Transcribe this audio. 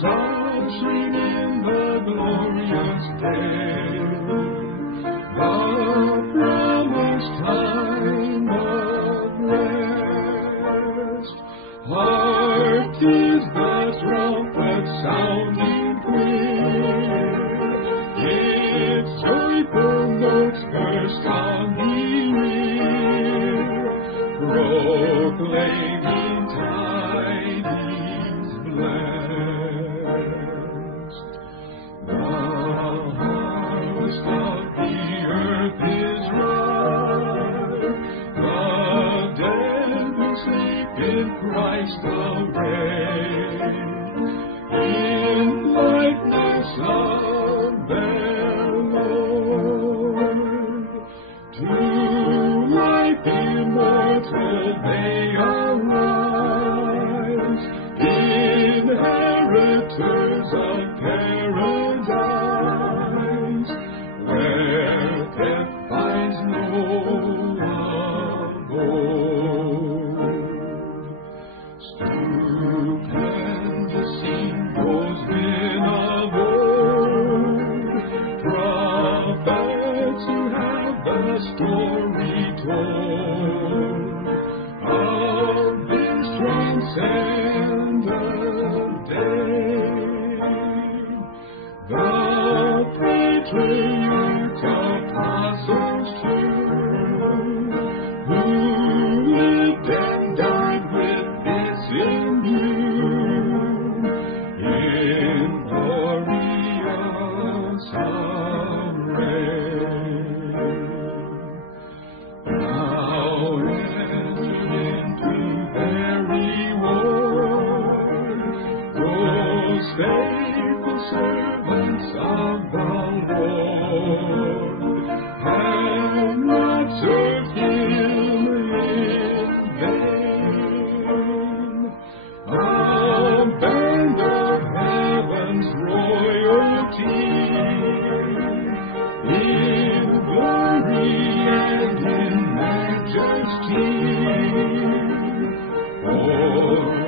bells ushering in the glorious day. The promised time of rest. Hark, 'tis the trumpet sounding clear. Its joyful notes burst on the ear, proclaiming tidings blessed. The harvest of the earth is ripe, the dead will sleep in Christ awake, in likeness of their Lord. To life immortal they arise, inheritors of paradise, where death finds no abode. Stupendous scene those men of old, prophets who have the story told of this transcendent day. The patriarchs, apostles too, who lived and died with this in view, in glorious array. Now entered into their reward, those faithful servants of the Lord, have not served Him in vain. A band of heaven's royalty, in glory and in majesty, for